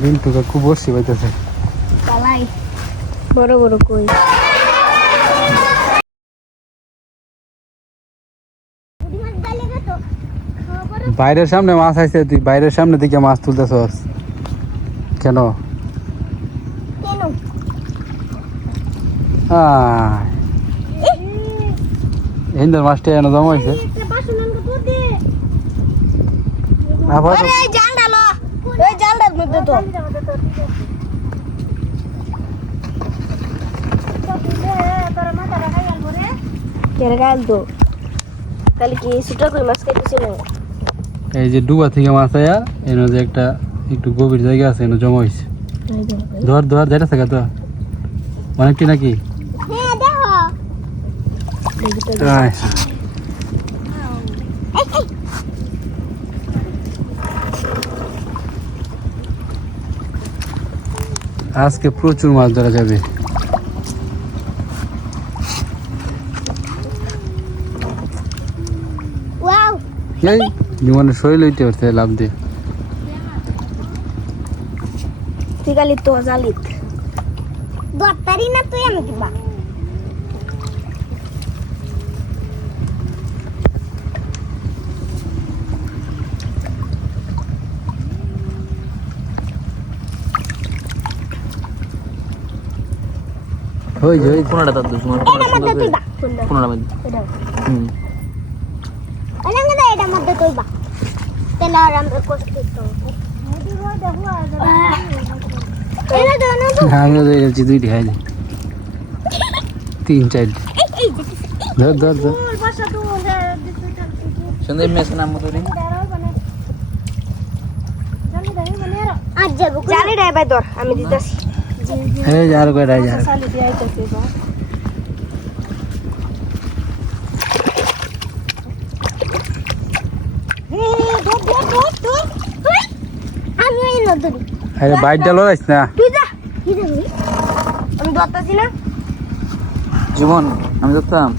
বিন্টুকে খুব বসি পাইতেছে বড় বড় কই বাইরের সামনে মাছ আইছে, তুই বাইরের সামনে দিকে মাছ তুলতেছস কেন? হিন্দার মাছটা এনে জমা হয়েছে। এই যে ডুবা থেকে মাছ আয়া এনে যে একটা একটু গভীর জায়গা আছে এনে জমা হয়েছে। ধর ধর যেটা থাকে তো অনেকটি নাকি। আজকে প্রচুর মাছ ধরা যাবে। জীবনের শরীর লইতে পারছে লাভ দিয়ে। তো জালিত দরতারি না তুই আমি দিবা হই যাই কোনটা দাদু তোমার কোনটা মধ্যে আলাঙ্গা এটা মধ্যে কইবা তেলা আর আমরা কষ্ট করতে এরা দোনো আমি তো এই দুইটি খাই তিন চার ধর ধর ধর সুন্দর মেশে নাম মতরি আজ যাব জানি রে ভাই ধর আমি দিতাছি এই যার কই রাই যার সালি দি আইতাছে বা হে ধর ধর ধর ধর তুই আমি এই নদরি আরে বাইট ডালো রাইছ না তুই যা কি যাবি আমি ধরতাছি না জীবন আমি দেখতাম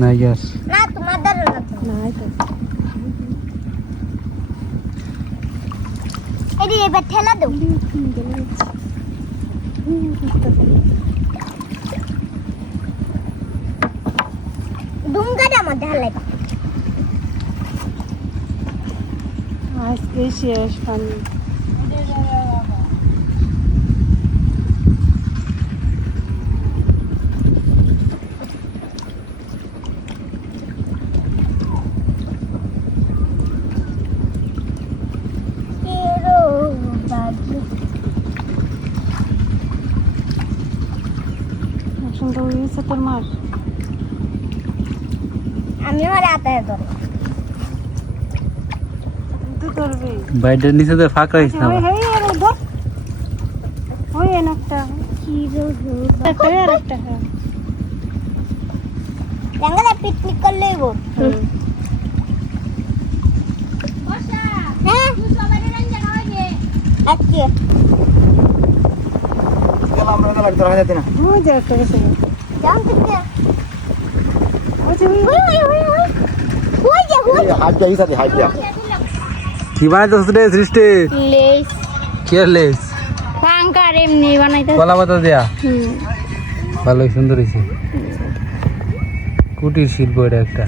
না গ্যাস না তোমার ধরো না তো এডি এবার ঠেলা দাও ডুঙ্গাটা মধ্যে হালাই আজকে শেষ পানি আমি আর আতে ধরে তুই ধরবি বাইটের নিচে তো ফাঁক রাখিস না ওই আর ধর ওই একটা কি একটা আর একটা জঙ্গলে পিকনিক করলে গো বসা হ্যাঁ তুই সবাই রঞ্জন হইবে আচ্ছা গেলাম আমরা বাড়ি তোরা যেতে না ও যা করে যাও তুমি হাত যাই সাথে হাত যা কি বানাইতেছ রে সৃষ্টি? লেস কি লেস? পাঙ্কার এমনি বানাইতে কলা পাতা দেয়া ভালোই সুন্দর হয়েছে। কুটির শিল্প এটা একটা।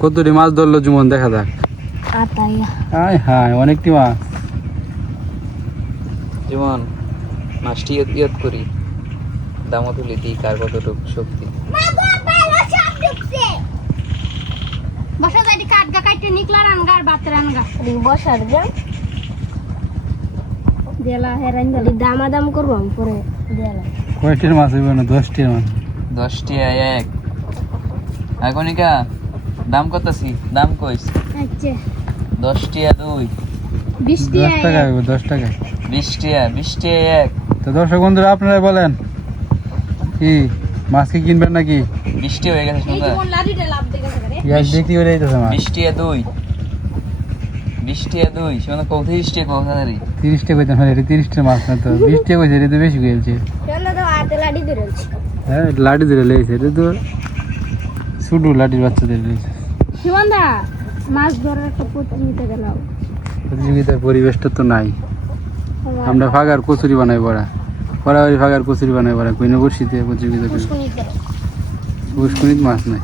কতটি মাছ ধরলো জুমন দেখা যাক। আয় হায় অনেকটি মাছ। জীবন মাছটি ইয়ত করি দামও তুলে দিই কার কতটুকু শক্তি। বসা যাই কাটগা কাটতে নিকলা রানগার বাতে রানগা বসার যা দেলা হেরান দলি দামাদাম করব আমি পরে দেলা কয়টির মাছ হইব না? 10টির মাছ। 10টি এক আগনিকা দাম কতছি দাম কইস? আচ্ছা 10টি 2 20টি 10 টাকা হইব 10 টাকা 20টি এক। তো দর্শক বন্ধুরা আপনারা বলেন কি মাছ কি কিনবেন নাকি? 20টি হয়ে গেছে সুন্দর। কোন লাড়িটা লাভ দেখেছে রে গ্যাস বিক্রি করে দিতেছে মাছ। 20টি 2 শুনো কত 30টি কত রে 30 টাকা কইতেন, এটা 30 টাকা মাছ না তো 20 টাকা কইছে, এটা তো বেশি কইছে। চলো তো আতে লাঠি ধরেছি। হ্যাঁ লাঠি ধরে লেগেছে, এটা তো শুধু লাঠির বাচ্চাদের লেগেছে। শিবন্দা মাছ ধরার একটা প্রতিযোগিতা গেলাম। প্রতিযোগিতার পরিবেশটা তো নাই। আমরা ফাগার কচুরি বানাই পড়া পড়াবাড়ি ফাগার কচুরি বানাই পড়া কইনে বসিতে প্রতিযোগিতা করি। পুষ্কুনিত মাছ নাই।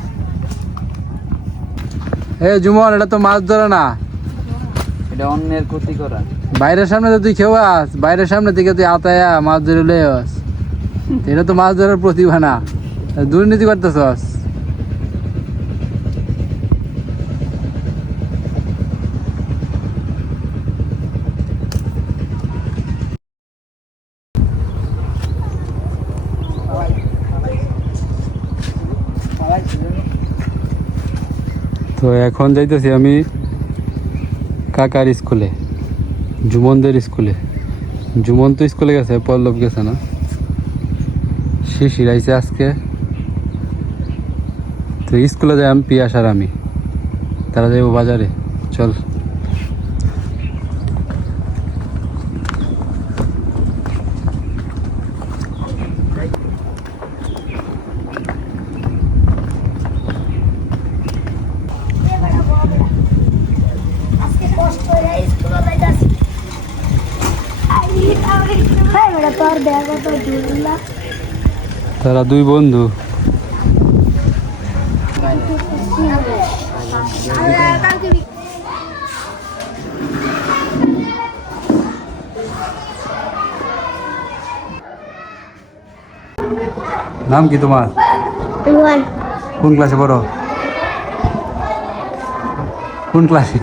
এ জুমন, এটা তো মাছ ধরা না, এটা অন্যের ক্ষতি করা। বাইরের সামনে তো তুই খেয়ে আস, বাইরের সামনে থেকে তুই আতায়া মাছ ধরে লয়ে আস, এটা তো মাছ ধরার প্রতিভা না, দুর্নীতি করতেছস। তো এখন যাইতেছি আমি কাকার স্কুলে, জুমনদের স্কুলে। জুমন তো স্কুলে গেছে, পল্লব গেছে না, শিশির আইছে আজকে। তো স্কুলে যাই আমি, পিয়াস আর আমি, তারা যাইব বাজারে। চল। তারা দুই বন্ধু। নাম কি তোমার? কোন ক্লাসে পড়ো? কোন ক্লাসে?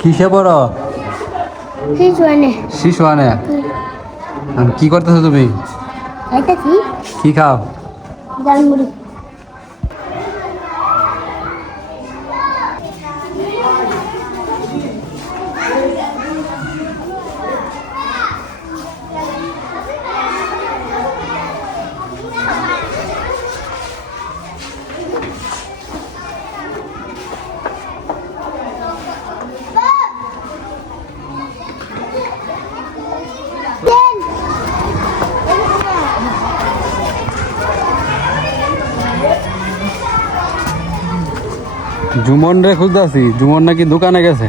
কিসে পড়ো? শিশু আনে। কি করতেছো তুমি? কি খাও? জুমন রে খুঁজতেছি, জুমন নাকি দোকানে গেছে।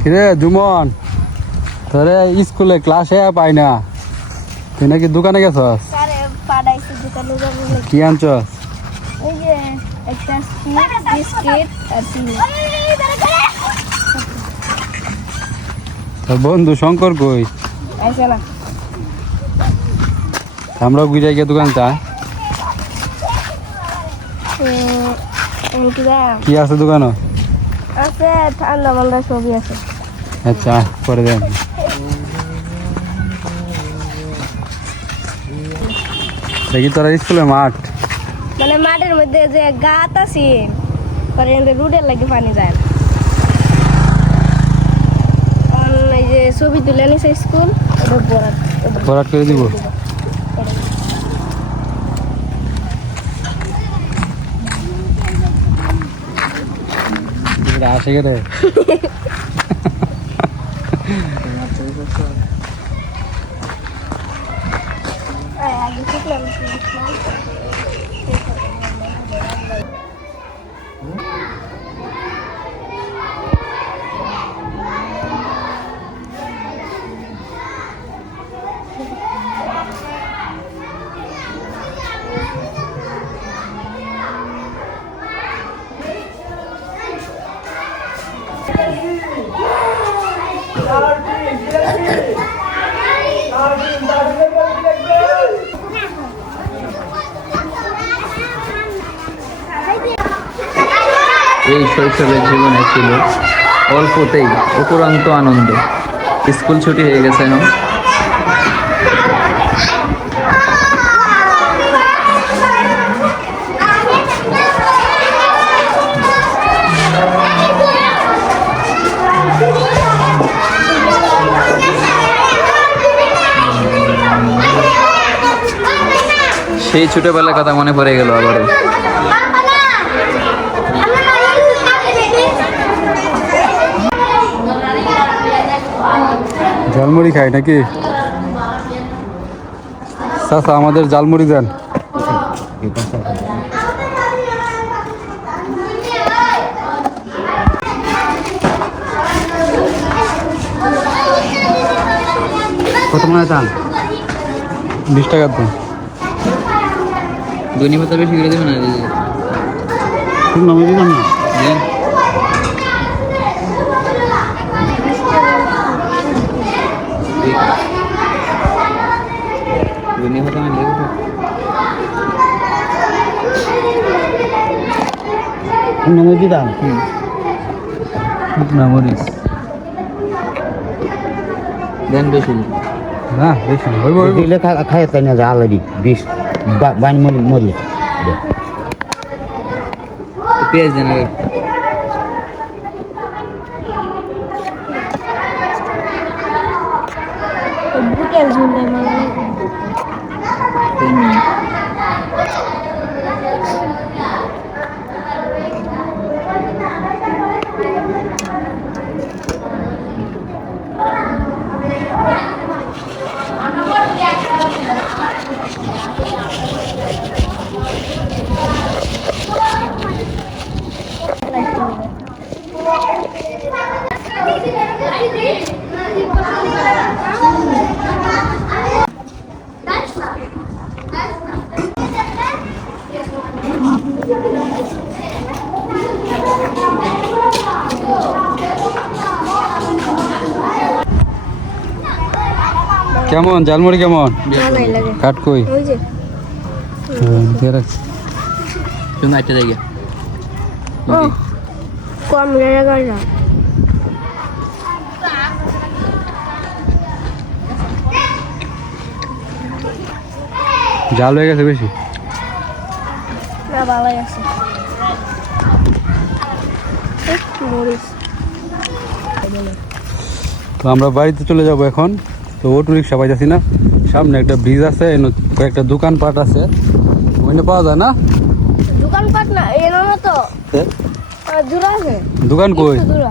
কিরে জুমন, তোরে স্কুলে ক্লাসে পাই না, তুই নাকি দোকানে গেছস? কি আনছস? তোর বন্ধু শঙ্কর কই? আমরা গুইরা গিয়ে দোকান চা। কি আছে দোকান? আছে ঠান্ডা মান্ডা সবই আছে। আচ্ছা পরে দেন। দেখি তোরা স্কুলের মাঠ, মানে মাঠের মধ্যে যে গাত আছে, পরে রোডের লাগে পানি যায় না। এই যে ছবি তুলে নিছে স্কুল, ভরাট করে দিব। আসে গেলে এই শৈশবের জীবনে ছিল অল্পতেই অপুরন্ত আনন্দ। স্কুল ছুটি হয়ে গেছে এখন। সেই ছোটবেলার কথা মনে পড়ে গেল আবারও। ঝালমুড়ি খাই নাকি চাচা? আমাদের ঝালমুড়ি দেন। কত মনে চান? 20 টাকা দেন। ধনী পাতা বেশি করে দেবে না দিদি? নামে দিলাম না। দেন। ধনী পাতা আমি দেখবো। নামে দিলাম। না মরিস দেন বেশি। না বেশি না, হইব হইব। দিলে খাই তাই না অলরেডি 20 বান মরি পেঁয়াজ দেন আগে। বুকের ঝুলে মানে কেমন ঝালমুড়ি কেমন? ভালোই লাগে। কাট কই? ওই যে দিয়ে রাখছি। তুমি একটা জায়গা ও কম লাগে না। জাল হয়ে গেছে বেশি। না ভালোই আছে। মরিচ তো আমরা বাড়িতে চলে যাব এখন। তো অটো রিক্সা পাইতেছি না, সামনে একটা ব্রিজ আছে, কয়েকটা দোকানপাট আছে, ওখানে পাওয়া যায় না। দোকানপাট না এনো না তো দূর আছে। দোকান কই? দূর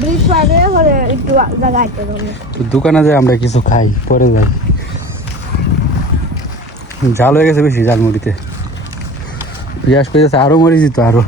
ব্রিজ পারে হলে একটু জায়গা আছে। তো দোকানে যাই আমরা কিছু খাই, পরে যাই। জাল হয়ে গেছে বেশি ঝালমুড়িতে। পেঁয়াজ করে যাচ্ছে, আরো মরে যেত আরো।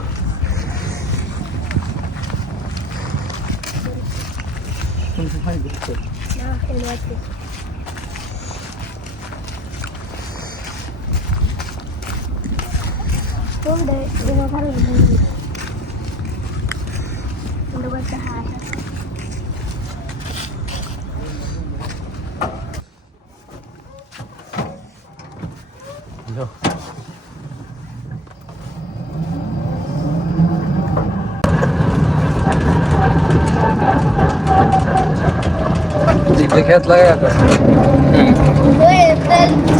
জিপে খেত লাগাই আছে।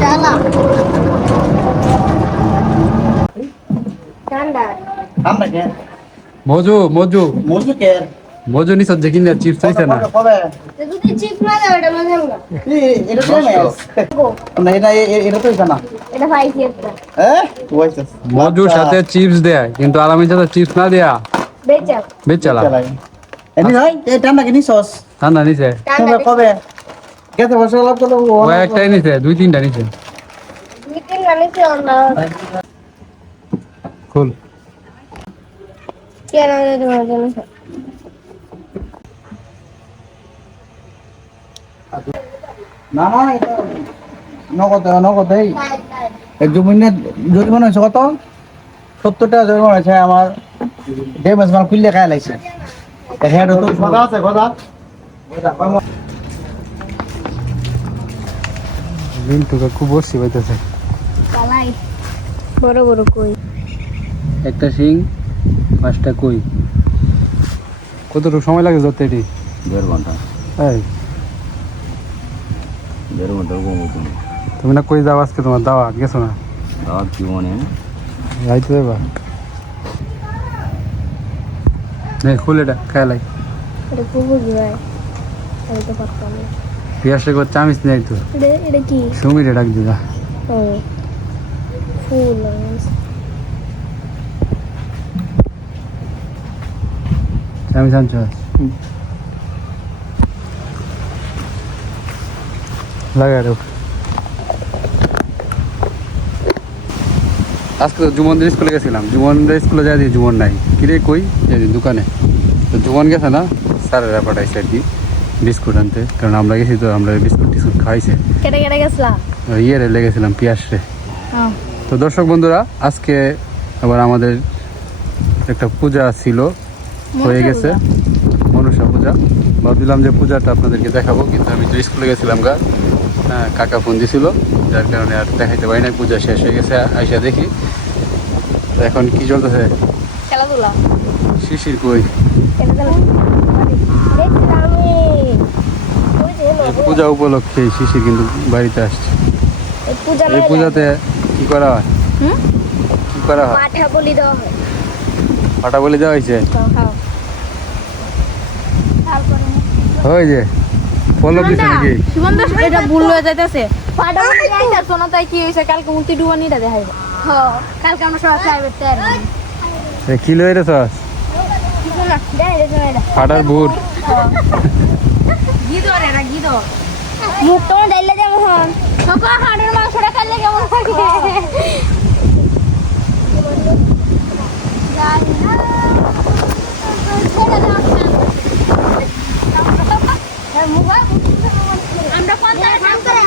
চালা ঠান্ডা আমরা কে মজু মজু মজু কে মজু নিছ যে কিনা চিপস চাইছে না। কবে যদি চিপ না দাও এটা মজা না। এটা তো না এটা তো জানা এটা পাইছি একটা ওইসস মজুর সাথে চিপস দেয়, কিন্তু আলামিন সাথে চিপস না দেয়া বেচা বেচালা। এনি ভাই এটা নাকি নিছস ঠান্ডা নিছে, তোমরা কবে কত বছর লাভ করলো ও একটাই নিছে, 2-3টা নিছে। মিটিং আনিছে না খুল। কেন তোমার জন্য না না এটা নগদ এই এক জমিনে জরিমানা হয়েছে কত 70 টাকা জরিমানা হয়েছে আমার। ড্যামেজ মাল খুললে খায় লাইছে। হেড তো কথা আছে কথা মিন্টুকে খুব বসি পাইতেছে। পালাই বড় বড় কই একটা শিং 5টা কই। কতটুকু সময় লাগে ধরতে এটি? 1.5 ঘন্টা এই 1.5 ঘন্টা ঘুমো তুমি না কই যাও আজকে? তোমার দাওয়াত গেছো না? রাত কি মনে যাইতে দেবা? নে খুলে এটা খেলাই। এটা খুব যায় এটা পারতাম না। পিয়াসে কো চামিস নাই তো এটা কি সুমিরে ডাক দিবা। ও ফুল আমি জানছ লাগা রে আজকে তো জুমনদের স্কুলে গেছিলাম জুমনদের স্কুলে যাই দিই জুমন নাই কিরে কই যাই দোকানে তো জুমন গেছে না স্যারেরা পাঠাইছে আর কি বিস্কুট আনতে কারণ আমরা গেছি তো আমরা বিস্কুট টিস্কুট খাইছে কেটে কেটে গেছলা ইয়ে লেগেছিলাম পিয়াসে তো দর্শক বন্ধুরা আজকে আবার আমাদের একটা পূজা ছিল হয়ে গেছে মনসা পূজা ভাবছিলাম যে পূজাটা আপনাদেরকে দেখাবো কিন্তু আমি তো স্কুলে গেছিলাম গা হ্যাঁ কাকা ফোন দিছিল যার কারণে আর দেখাইতে পারি না পূজা শেষ হয়ে গেছে আইসা দেখি তো এখন কি চলতেছে খেলাধুলা শিশির কই এই পূজা উপলক্ষে শিশির কিন্তু বাড়িতে আসছে এই পূজাতে কি করা হয় কি করা হয় মাঠা বলি দেওয়া হয় ফাটা বলে দেওয়া হয়েছে ওই যে পল্লব দিচ্ছে নাকি সুমন্ত এটা ভুল হয়ে যাইতেছে ফাটা বলি যাইতাছ না তাই কি হইছে কালকে উল্টি ডুবানিটা দেখাইবো হ্যাঁ কালকে আমরা সবাই প্রাইভেট তৈরি এ কি লই রে সস কিছু না দেখ এটা ফাটার বুট গি ধরে না গি ধর মুখ তো ডাইলে যাবো হন কাকা হাড়ের মাংসটা খাইলে কেমন লাগে জানি না আমরা কোনটা কাম করে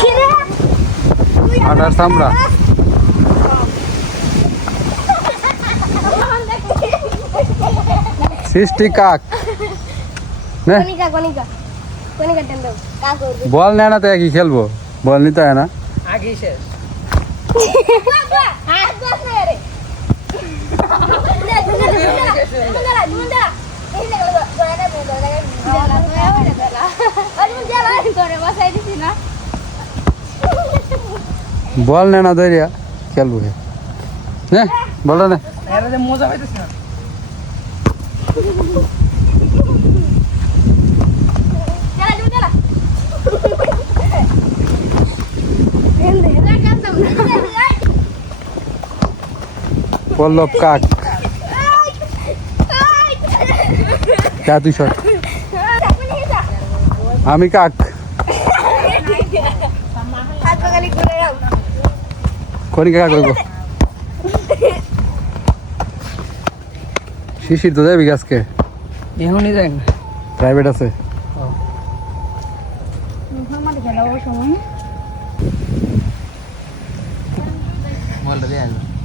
কি রে ফাটার চামড়া সৃষ্টি কাক নে কনিকা টেন দাও কাক বল নেয় না তো একই খেলবো বল নিতে হয় না আগেই শেষ বল নেয় না ধরিয়া খেলবো নে বল না মজা পাইতেছি না পল্লব কাক যা তুই সর আমি কাক কোন কাকা করবো শিশির তো যাবি আজকে এখনই যাই না প্রাইভেট আছে বলটা দিয়ে আসবো